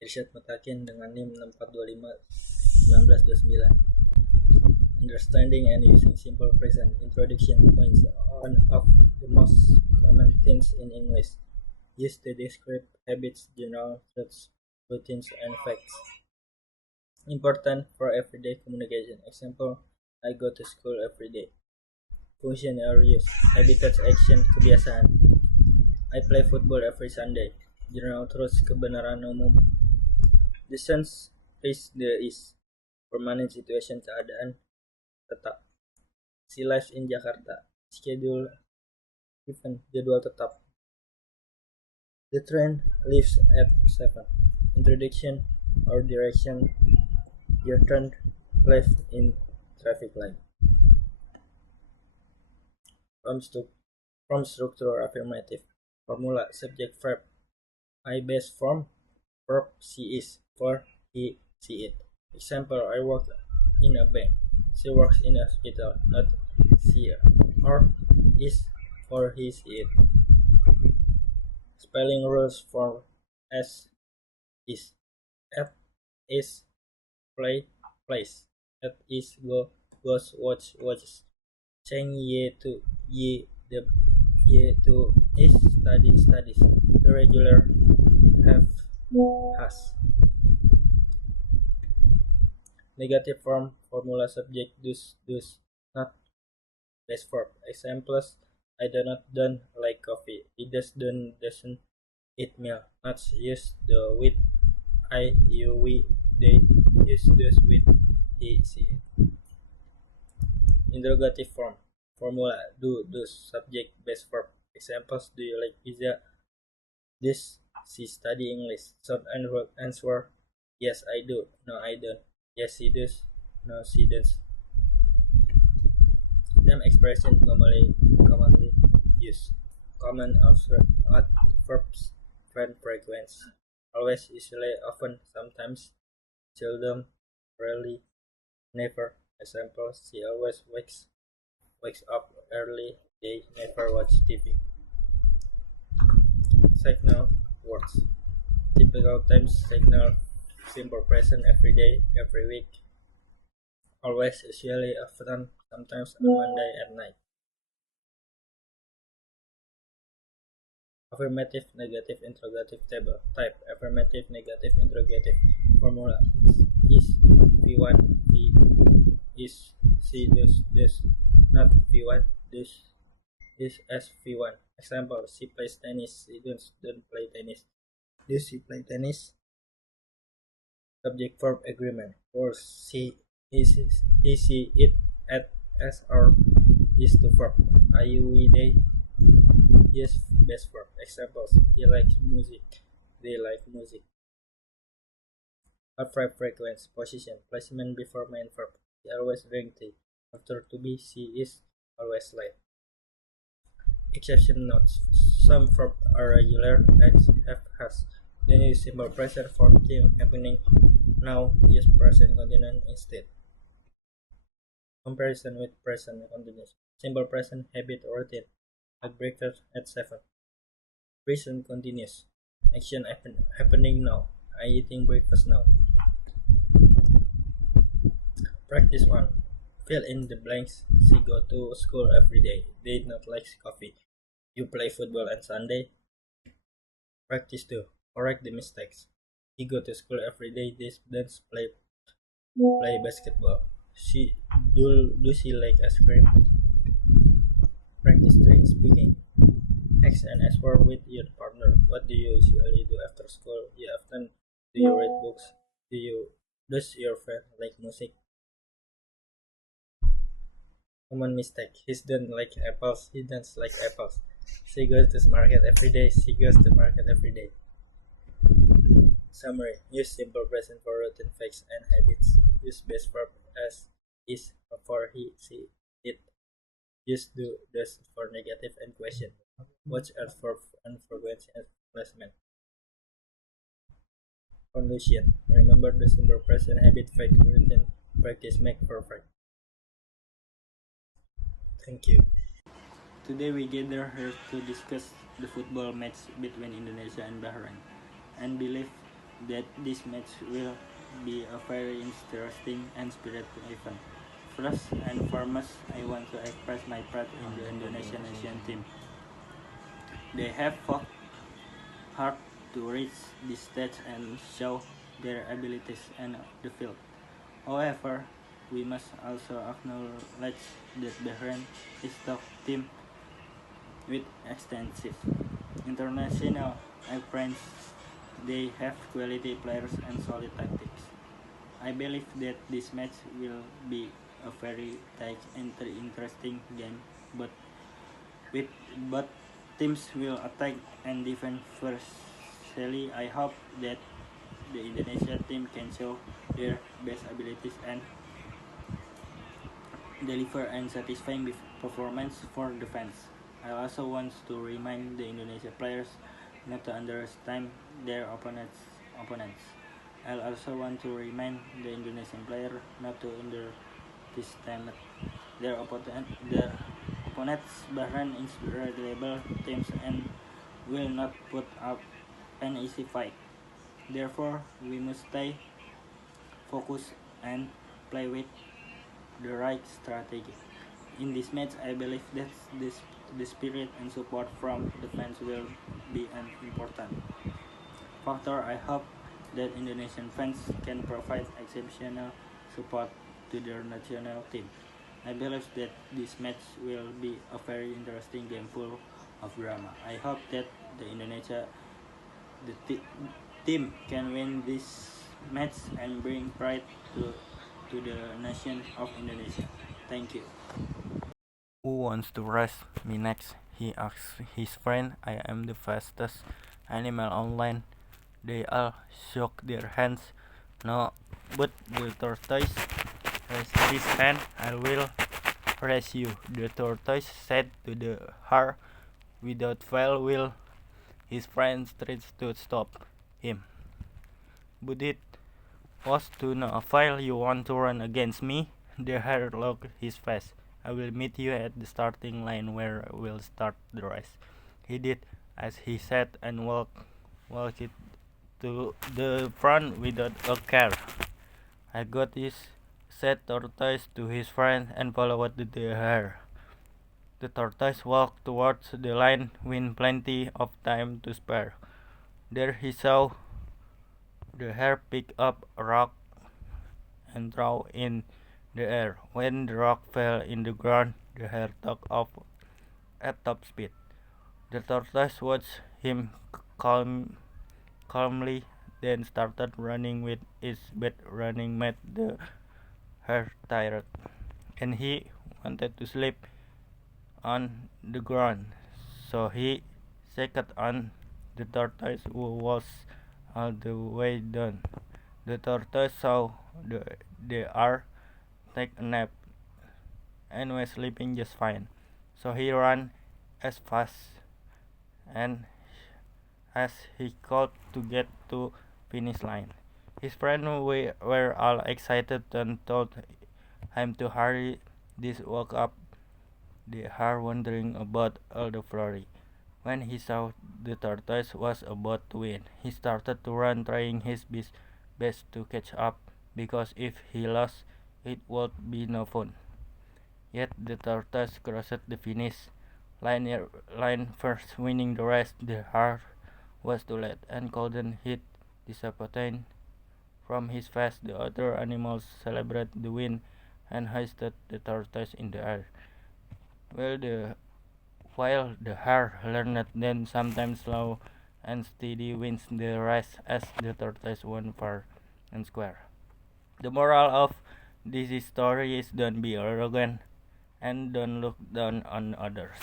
Irsyad Mutakin dengan NIM 6425-1929. Understanding and using simple present. Introduction points. One of the most common things in English. Used to describe habits, general truths, routines, and facts. Important for everyday communication. Example, I go to school every day. Function or use. Habitats, action, kebiasaan. I play football every Sunday. General truths, kebenaran umum. The sense is the is. Permanent situation, keadaan tetap. She lives in Jakarta. Schedule event, jadwal tetap. The train leaves at 7. Introduction or direction. Your turn left in traffic light. From structure or affirmative. Formula, subject, verb. I base form, verb, she is, for he, she it. Example, I work in a bank. She works in a hospital, not she or is, for he, she it. Spelling rules for S is. F is play, plays. At is go, goes, watch, watches. Cheng ye to ye, the ye to is study, studies. Irregular have, has. Negative form, formula, subject, does, not. Base verb. Examples, I do not don't like coffee. He doesn't eat milk. Not use the with I, you, we, they. Use does with he, she, it. Interrogative form. Formula, do, does, subject, base verb. Examples, do you like pizza? This, she study English. Short answer, yes I do. No I don't. Yes she does. No she does. Them expression commonly used. Common adverbs, friend, frequency. Always, usually, often, sometimes, seldom, rarely, never. Example, she always wakes up early. They never watch TV. Signal words. Typical times, signal, simple present, every day, every week. Always, usually, often, sometimes, on Monday at night. Affirmative, negative, interrogative table. Type, affirmative, negative, interrogative. Formula, is, V1, V is, C, this, not V1, this, is as V1. Example, she plays tennis, she don't play tennis. Does she play tennis? Subject verb agreement. Or she, he, she, it, at, as, or is to verb. Are you, we, they? Yes, best verb. Examples, he likes music, they like music. Verb frequency, position, placement before main verb. He always drink tea. After to be, she is always late. Exception notes. Some verbs are regular, have, has. Then use simple present for thing happening. Now use present continuous instead. Comparison with present continuous. Simple present, habit or routine. At breakfast at 7. Present continuous. Action happening now. I eating breakfast now. Practice 1. Fill in the blanks. She go to school every day. They not like coffee. You play football on Sunday. Practice 2. Correct the mistakes. He go to school every day. They dance, play basketball. Do she like ice cream? Practice 3. Speaking. Ask and ask for with your partner. What do you usually do after school? Do you read books? Does your friend like music? Common mistake. He don't like apples. He doesn't like apples. She goes to the market every day. She goes to the market every day. Summary. Use simple present for routine, facts, and habits. Use base verb as, is, for he, she, it. Use do, does for negative and question. Watch out for unfrequency and placement. Conclusion. Remember the simple present, habit, fact, routine, practice make perfect. Thank you. Today we gather here to discuss the football match between Indonesia and Bahrain. and believe that this match will be a very interesting and spirited event. First and foremost, I want to express my pride in the Indonesian national team. They have fought hard to reach this stage and show their abilities on the field. However, we must also acknowledge that Bahrain is a top team with extensive international experience. They have quality players and solid tactics. I believe that this match will be a very tight and interesting game, but with both teams will attack and defend firstly. I hope that the Indonesia team can show their best abilities and deliver a satisfying performance for the fans. I also want to remind the Indonesia players not to underestimate their opponents. I also want to remind the Indonesian player not to underestimate their opponents. Bahrain is reliable teams and will not put up an easy fight. Therefore, we must stay focused and play with the right strategy. In this match, I believe that the spirit and support from the fans will be an important factor. I hope that Indonesian fans can provide exceptional support to their national team. I believe that this match will be a very interesting game full of drama. I hope that the Indonesia team can win this match and bring pride to the nation of Indonesia. Thank you. Who wants to race me next? He asks his friend. I am the fastest animal online. They all shook their hands. No, but the tortoise raised his hand. I will race you, the tortoise said to the hare. Without fail will his friends tried to stop him. But it was to no avail. You want to run against me? The hare looked his face. I will meet you at the starting line where we'll start the race. He did as he said and walked it to the front without a care. I got his said tortoise to his friend and followed the hare. The tortoise walked towards the line with plenty of time to spare. There he saw the hare pick up a rock and throw in the air. When the rock fell in the ground, the hare took off at top speed. The tortoise watched him calmly, then started running with its bad running made the hare tired, and he wanted to sleep on the ground. So he second on the tortoise, who was all the way down. The tortoise saw the hare take a nap and was sleeping just fine. So he ran as fast and as he could to get to finish line. His friends were all excited and told him to hurry. This woke up the hare, wondering about all the flurry. When he saw the tortoise was about to win, he started to run, trying his best to catch up, because if he lost, it would be no fun. Yet the tortoise crossed the finish line first, winning the race. The hare was too late and couldn't hide disappointment from his face. The other animals celebrated the win and hoisted the tortoise in the air. While the hare learned that sometimes slow and steady wins the race, as the tortoise won fair and square. The moral of this story is don't be arrogant and don't look down on others.